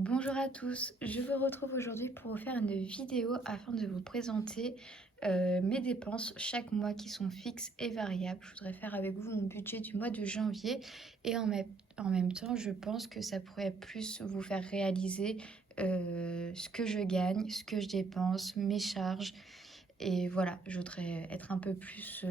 Bonjour à tous, je vous retrouve aujourd'hui pour vous faire une vidéo afin de vous présenter mes dépenses chaque mois qui sont fixes et variables. Je voudrais faire avec vous mon budget du mois de janvier et en même temps je pense que ça pourrait plus vous faire réaliser ce que je gagne, ce que je dépense, mes charges et voilà, je voudrais être un peu plus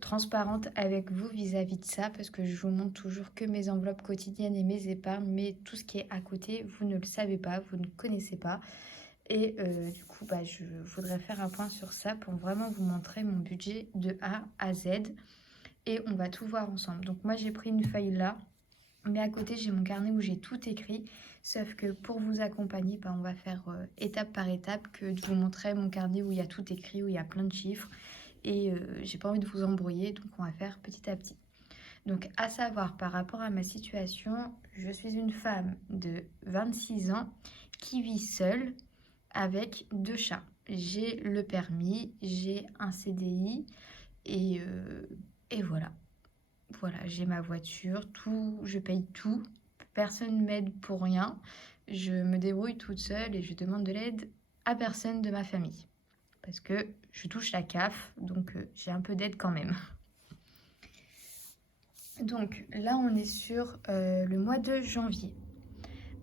transparente avec vous vis-à-vis de ça parce que je vous montre toujours que mes enveloppes quotidiennes et mes épargnes, mais tout ce qui est à côté, vous ne le savez pas, vous ne connaissez pas. Et du coup, je voudrais faire un point sur ça pour vraiment vous montrer mon budget de A à Z et on va tout voir ensemble. Donc moi, j'ai pris une feuille là, mais à côté, j'ai mon carnet où j'ai tout écrit. Sauf que pour vous accompagner, on va faire étape par étape que de vous montrer mon carnet où il y a tout écrit, où il y a plein de chiffres. Et j'ai pas envie de vous embrouiller, donc on va faire petit à petit. Donc à savoir, par rapport à ma situation, je suis une femme de 26 ans qui vit seule avec 2 chats. J'ai le permis, j'ai un CDI et, et voilà. Voilà, j'ai ma voiture, tout, je paye tout, personne ne m'aide pour rien. Je me débrouille toute seule et je demande de l'aide à personne de ma famille. Parce que je touche la CAF, donc j'ai un peu d'aide quand même. Donc là, on est sur le mois de janvier.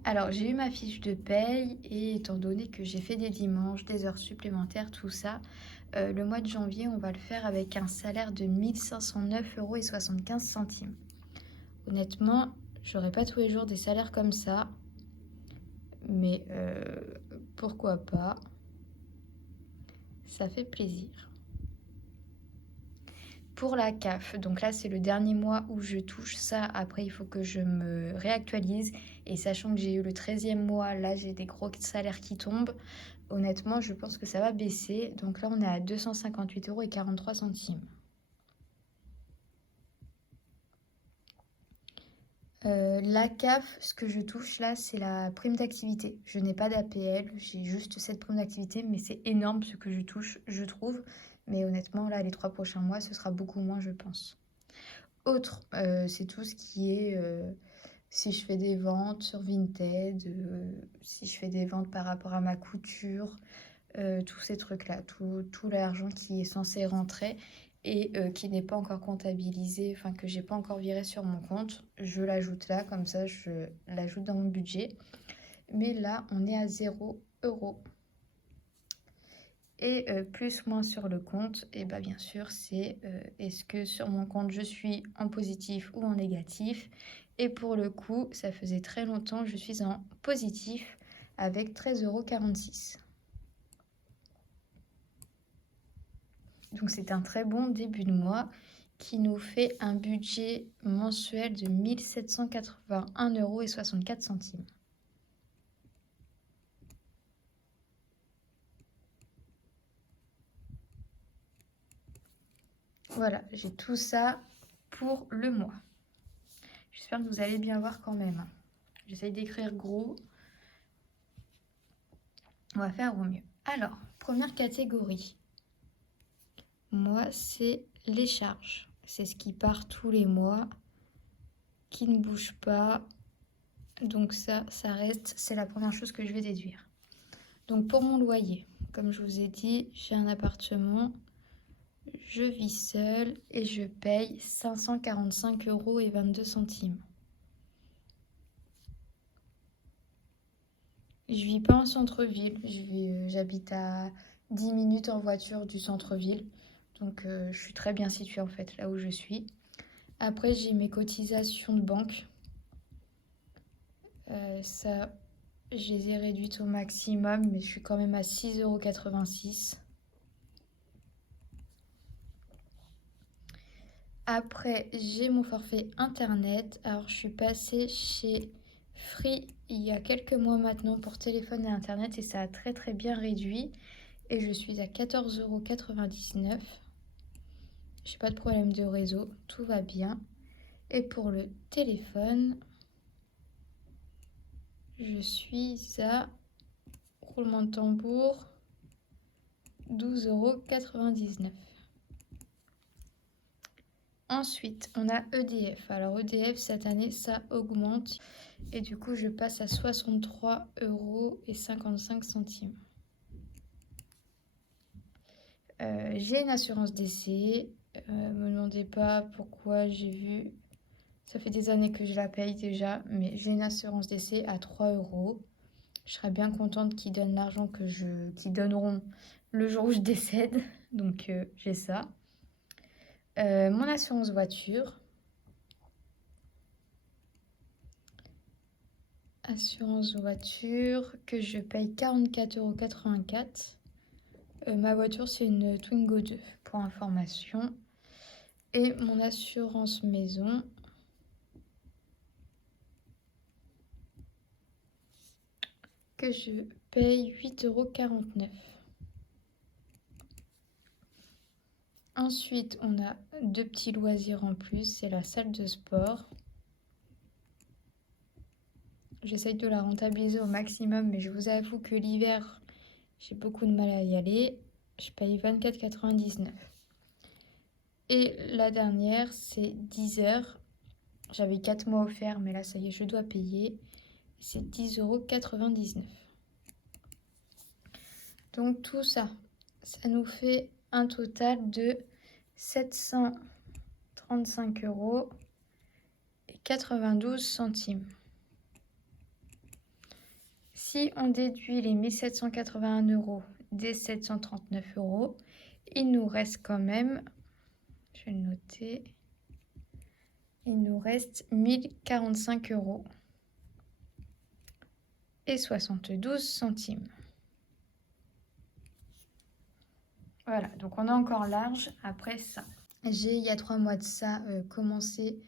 Alors, j'ai eu ma fiche de paye et étant donné que j'ai fait des dimanches, des heures supplémentaires, tout ça, le mois de janvier, on va le faire avec un salaire de 1 509,75 €. Honnêtement, j'aurais pas tous les jours des salaires comme ça, mais pourquoi pas, ça fait plaisir. Pour la CAF, donc là c'est le dernier mois où je touche ça, après il faut que je me réactualise et sachant que j'ai eu le 13e mois, là j'ai des gros salaires qui tombent, honnêtement je pense que ça va baisser, donc là on est à 258,43 €. La CAF, ce que je touche là, c'est la prime d'activité. Je n'ai pas d'APL, j'ai juste cette prime d'activité, mais c'est énorme ce que je touche, je trouve. Mais honnêtement, là, les 3 prochains mois, ce sera beaucoup moins, je pense. Autre, c'est tout ce qui est si je fais des ventes sur Vinted, si je fais des ventes par rapport à ma couture, tous ces trucs-là, tout l'argent qui est censé rentrer et qui n'est pas encore comptabilisé, enfin que j'ai pas encore viré sur mon compte, je l'ajoute là, comme ça je l'ajoute dans mon budget. Mais là, on est à 0 €. Et plus moins sur le compte, et bah bien sûr, c'est est-ce que sur mon compte je suis en positif ou en négatif. Et pour le coup, ça faisait très longtemps que je suis en positif avec 13,46 €. Donc c'est un très bon début de mois qui nous fait un budget mensuel de 1 781,64 €. Voilà, j'ai tout ça pour le mois. J'espère que vous allez bien voir quand même. J'essaye d'écrire gros. On va faire au mieux. Alors, première catégorie. Moi, c'est les charges. C'est ce qui part tous les mois, qui ne bouge pas. Donc ça reste, c'est la première chose que je vais déduire. Donc pour mon loyer, comme je vous ai dit, j'ai un appartement, je vis seule et je paye 545,22 €. Je vis pas en centre-ville, j'habite à 10 minutes en voiture du centre-ville. Donc je suis très bien située en fait là où je suis. Après j'ai mes cotisations de banque. Ça, je les ai réduites au maximum, mais je suis quand même à 6,86 €. Après, j'ai mon forfait internet. Alors, je suis passée chez Free il y a quelques mois maintenant pour téléphone et internet et ça a très très bien réduit. Et je suis à 14,99 €. J'ai pas de problème de réseau, tout va bien. Et pour le téléphone, je suis à roulement de tambour 12,99 €. Ensuite, on a EDF. Alors EDF, cette année, ça augmente. Et du coup, je passe à 63,55 €. J'ai une assurance décès. Me demandez pas pourquoi j'ai vu. Ça fait des années que je la paye déjà, mais j'ai une assurance décès à 3 €. Je serais bien contente qu'ils donnent l'argent qu'ils donneront le jour où je décède. Donc j'ai ça. Mon assurance voiture. Assurance voiture que je paye 44,84 €. Ma voiture, c'est une Twingo 2 pour information. Et mon assurance maison. Que je paye 8,49 €. Ensuite, on a 2 petits loisirs en plus. C'est la salle de sport. J'essaye de la rentabiliser au maximum, mais je vous avoue que l'hiver, j'ai beaucoup de mal à y aller. Je paye 24,99 €. Et la dernière, c'est 10 heures. J'avais 4 mois offerts, mais là, ça y est, je dois payer. C'est 10,99 €. Donc tout ça, ça nous fait un total de 735,92 €. Si on déduit les 1781 € des 739 €, il nous reste quand même, je vais le noter, il nous reste 1045,72 €. Voilà, donc on est encore large après ça. J'ai, il y a 3 mois de ça, commencé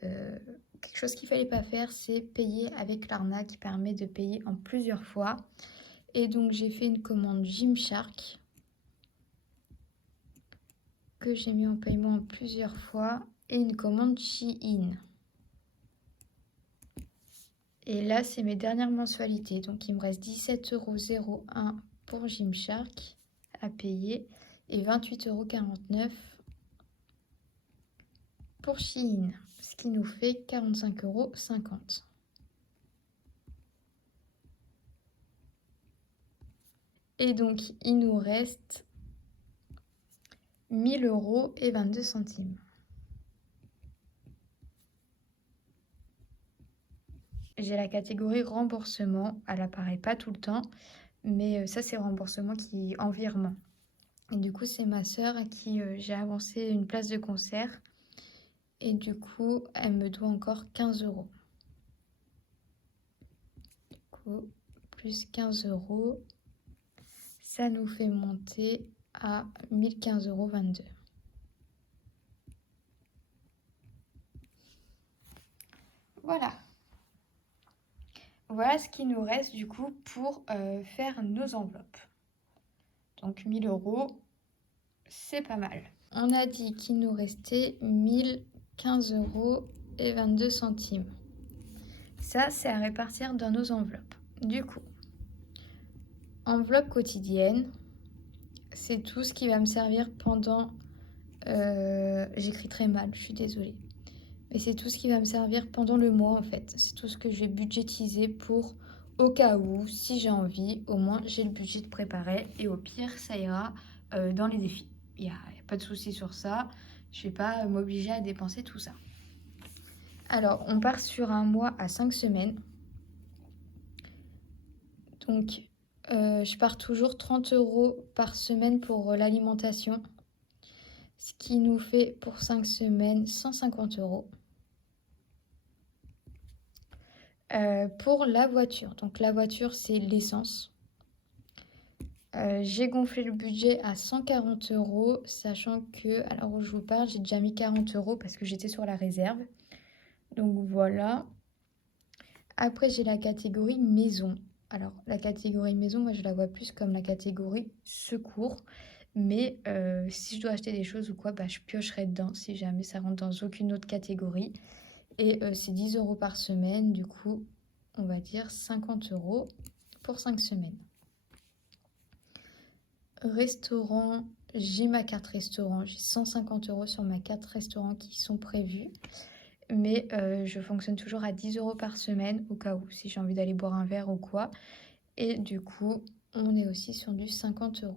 quelque chose qu'il ne fallait pas faire, c'est payer avec l'Arna qui permet de payer en plusieurs fois. Et donc j'ai fait une commande Gymshark que j'ai mis en paiement en plusieurs fois et une commande Shein. Et là, c'est mes dernières mensualités. Donc il me reste 17,01 € pour Gymshark à payer et 28,49 € pour Shein, ce qui nous fait 45,50 €. Et donc, il nous reste 1000,22 €. J'ai la catégorie remboursement. Elle apparaît pas tout le temps, mais ça, c'est remboursement qui en virement. Et du coup, c'est ma sœur à qui j'ai avancé une place de concert. Et du coup, elle me doit encore 15 €. Du coup, plus 15 €, ça nous fait monter à 1015,22 €. Voilà. Voilà ce qui nous reste du coup pour faire nos enveloppes. Donc 1000 €, c'est pas mal. On a dit qu'il nous restait 1015,22 €. Ça, c'est à répartir dans nos enveloppes. Du coup, enveloppe quotidienne, c'est tout ce qui va me servir pendant... j'écris très mal, je suis désolée. Mais c'est tout ce qui va me servir pendant le mois en fait. C'est tout ce que je vais budgétiser pour, au cas où, si j'ai envie, au moins j'ai le budget de préparer. Et au pire, ça ira dans les défis. Il n'y a pas de souci sur ça. Je ne vais pas m'obliger à dépenser tout ça. Alors, on part sur un mois à 5 semaines. Donc, je pars toujours 30 € par semaine pour l'alimentation. Ce qui nous fait pour 5 semaines 150 €. Pour la voiture, donc la voiture c'est l'essence. J'ai gonflé le budget à 140 €, sachant que, alors où je vous parle, j'ai déjà mis 40 € parce que j'étais sur la réserve. Donc voilà. Après j'ai la catégorie maison. Alors la catégorie maison, moi je la vois plus comme la catégorie secours. Mais si je dois acheter des choses ou quoi, bah, je piocherai dedans si jamais ça rentre dans aucune autre catégorie. Et c'est 10 € par semaine, du coup on va dire 50 € pour 5 semaines. Restaurant, j'ai ma carte restaurant, j'ai 150 € sur ma carte restaurant qui sont prévus. Mais je fonctionne toujours à 10 € par semaine au cas où, si j'ai envie d'aller boire un verre ou quoi. Et du coup, on est aussi sur du 50 €.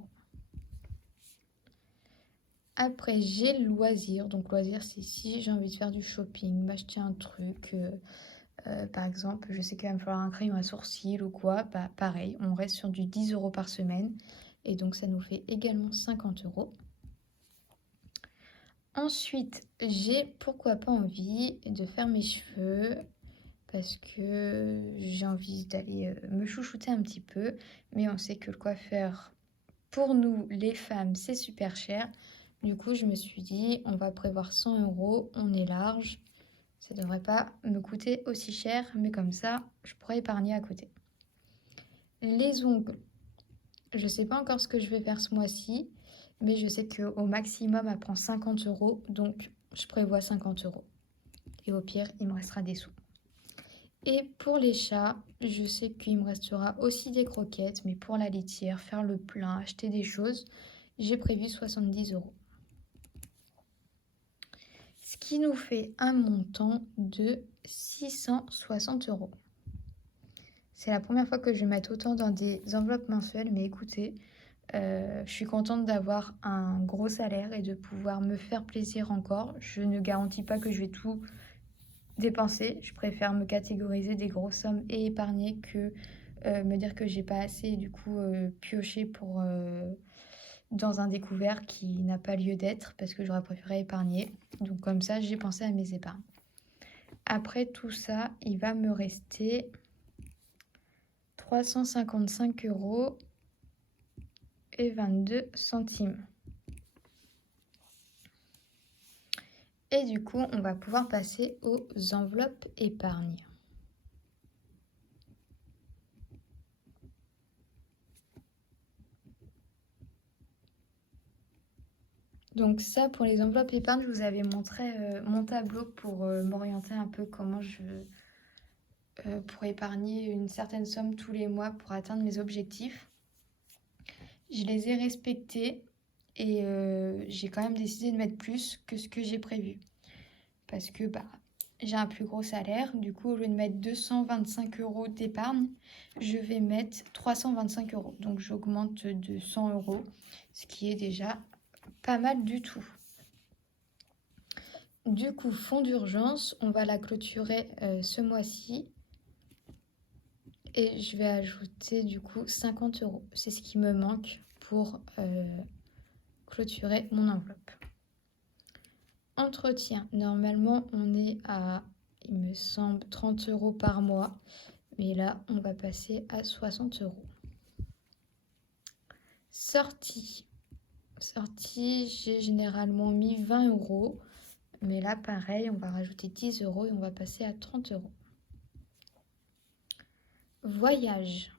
Après, j'ai le loisir. Donc, loisir, c'est si j'ai envie de faire du shopping, m'acheter un truc. Par exemple, je sais qu'il va me falloir un crayon à sourcils ou quoi. Bah, pareil, on reste sur du 10 € par semaine. Et donc, ça nous fait également 50 €. Ensuite, j'ai pourquoi pas envie de faire mes cheveux parce que j'ai envie d'aller me chouchouter un petit peu. Mais on sait que le coiffeur, pour nous, les femmes, c'est super cher. Du coup, je me suis dit, on va prévoir 100 €, on est large. Ça devrait pas me coûter aussi cher, mais comme ça, je pourrais épargner à côté. Les ongles, je sais pas encore ce que je vais faire ce mois-ci, mais je sais qu'au maximum, elle prend 50 €, donc je prévois 50 €. Et au pire, il me restera des sous. Et pour les chats, je sais qu'il me restera aussi des croquettes, mais pour la litière, faire le plein, acheter des choses, j'ai prévu 70 €. Ce qui nous fait un montant de 660 €. C'est la première fois que je vais mettre autant dans des enveloppes mensuelles, mais écoutez, je suis contente d'avoir un gros salaire et de pouvoir me faire plaisir encore. Je ne garantis pas que je vais tout dépenser. Je préfère me catégoriser des grosses sommes et épargner que me dire que j'ai pas assez et du coup piocher pour dans un découvert qui n'a pas lieu d'être parce que j'aurais préféré épargner. Donc comme ça, j'ai pensé à mes épargnes. Après tout ça, il va me rester 355 € et 22 centimes. Et du coup, on va pouvoir passer aux enveloppes épargne. Donc ça, pour les enveloppes épargne, je vous avais montré mon tableau pour m'orienter un peu comment pour épargner une certaine somme tous les mois pour atteindre mes objectifs. Je les ai respectés et j'ai quand même décidé de mettre plus que ce que j'ai prévu. Parce que j'ai un plus gros salaire. Du coup, au lieu de mettre 225 € d'épargne, je vais mettre 325 €. Donc j'augmente de 100 €, ce qui est déjà pas mal du tout. Du coup, fonds d'urgence, on va la clôturer ce mois-ci. Et je vais ajouter du coup 50 €. C'est ce qui me manque pour clôturer mon enveloppe. Entretien, normalement on est à, il me semble, 30 € par mois. Mais là, on va passer à 60 €. Sortie. Sortie, j'ai généralement mis 20 €. Mais là, pareil, on va rajouter 10 € et on va passer à 30 €. Voyage.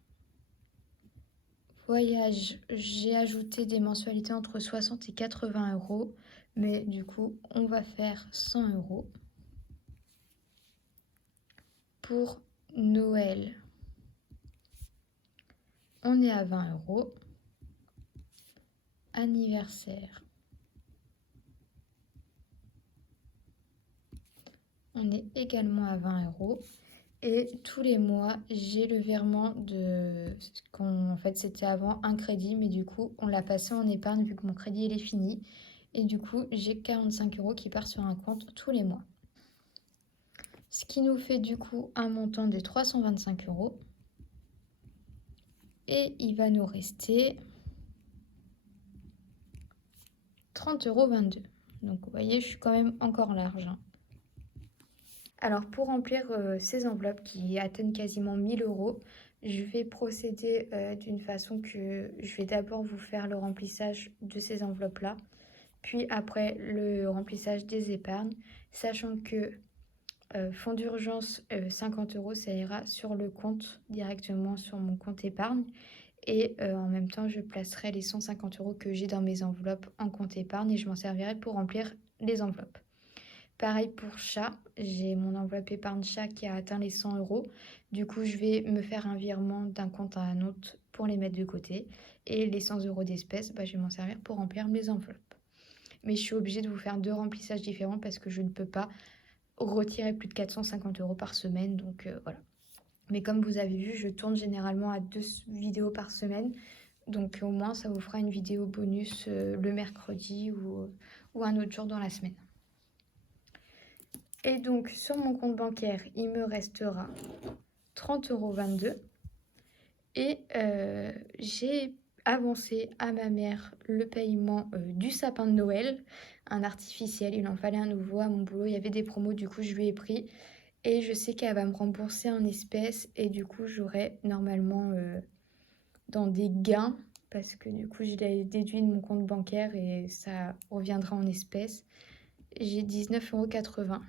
Voyage, j'ai ajouté des mensualités entre 60 et 80 €. Mais du coup, on va faire 100 €. Pour Noël, on est à 20 €. Anniversaire, on est également à 20 €. Et tous les mois, j'ai le virement de... En fait, c'était avant un crédit, mais du coup, on l'a passé en épargne vu que mon crédit, il est fini. Et du coup, j'ai 45 € qui part sur un compte tous les mois. Ce qui nous fait du coup un montant de 325 €. Et il va nous rester 30,22 €. Donc vous voyez, je suis quand même encore large. Alors pour remplir ces enveloppes qui atteignent quasiment 1000 €, je vais procéder d'une façon que je vais d'abord vous faire le remplissage de ces enveloppes-là, puis après le remplissage des épargnes, sachant que fonds d'urgence 50 €, ça ira sur le compte directement sur mon compte épargne. Et en même temps, je placerai les 150 € que j'ai dans mes enveloppes en compte épargne et je m'en servirai pour remplir les enveloppes. Pareil pour chat, j'ai mon enveloppe épargne chat qui a atteint les 100 €. Du coup, je vais me faire un virement d'un compte à un autre pour les mettre de côté. Et les 100 € d'espèces, bah, je vais m'en servir pour remplir mes enveloppes. Mais je suis obligée de vous faire 2 remplissages différents parce que je ne peux pas retirer plus de 450 € par semaine. Donc voilà. Mais comme vous avez vu, je tourne généralement à 2 vidéos par semaine. Donc au moins, ça vous fera une vidéo bonus le mercredi ou un autre jour dans la semaine. Et donc sur mon compte bancaire, il me restera 30,22 € et j'ai avancé à ma mère le paiement du sapin de Noël, un artificiel, il en fallait un nouveau à mon boulot, il y avait des promos, du coup je lui ai pris et je sais qu'elle va me rembourser en espèces et du coup j'aurai normalement dans des gains parce que du coup je l'ai déduit de mon compte bancaire et ça reviendra en espèces. J'ai 19,80 €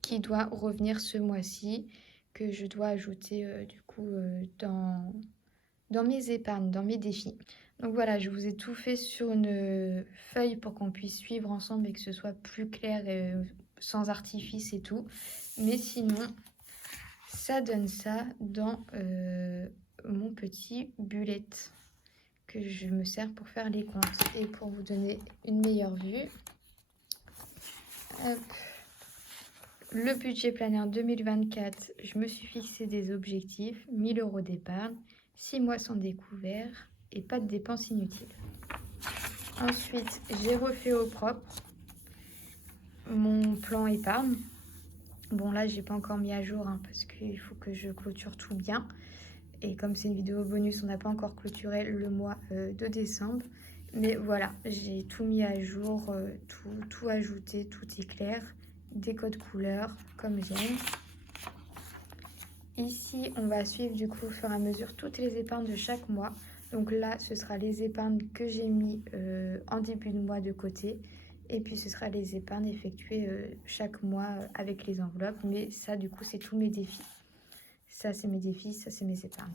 qui doit revenir ce mois-ci, que je dois ajouter du coup dans mes épargnes, dans mes défis. Donc voilà, je vous ai tout fait sur une feuille pour qu'on puisse suivre ensemble et que ce soit plus clair et sans artifice et tout. Mais sinon, ça donne ça dans mon petit bullet que je me sers pour faire les comptes et pour vous donner une meilleure vue. Hop. Le budget planaire 2024, je me suis fixé des objectifs, 1000 € d'épargne, 6 mois sans découvert et pas de dépenses inutiles. Ensuite, j'ai refait au propre mon plan épargne. Bon là, j'ai pas encore mis à jour parce qu'il faut que je clôture tout bien. Et comme c'est une vidéo bonus, on n'a pas encore clôturé le mois de décembre. Mais voilà, j'ai tout mis à jour, tout ajouté, tout est clair. Des codes couleurs comme j'aime. Ici, on va suivre du coup au fur et à mesure toutes les épargnes de chaque mois. Donc là, ce sera les épargnes que j'ai mis en début de mois de côté. Et puis ce sera les épargnes effectuées chaque mois avec les enveloppes. Mais ça, du coup, c'est tous mes défis. Ça, c'est mes défis, ça, c'est mes épargnes.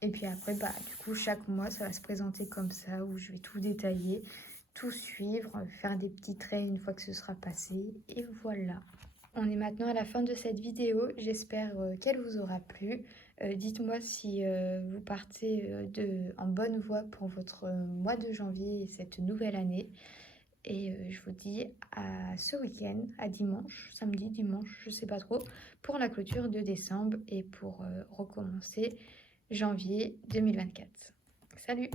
Et puis après, bah, du coup, chaque mois, ça va se présenter comme ça, où je vais tout détailler, tout suivre, faire des petits traits une fois que ce sera passé. Et voilà. On est maintenant à la fin de cette vidéo. J'espère qu'elle vous aura plu. Dites-moi si vous partez en bonne voie pour votre mois de janvier et cette nouvelle année. Et je vous dis à ce week-end, à dimanche, samedi, dimanche, je sais pas trop, pour la clôture de décembre et pour recommencer janvier 2024. Salut!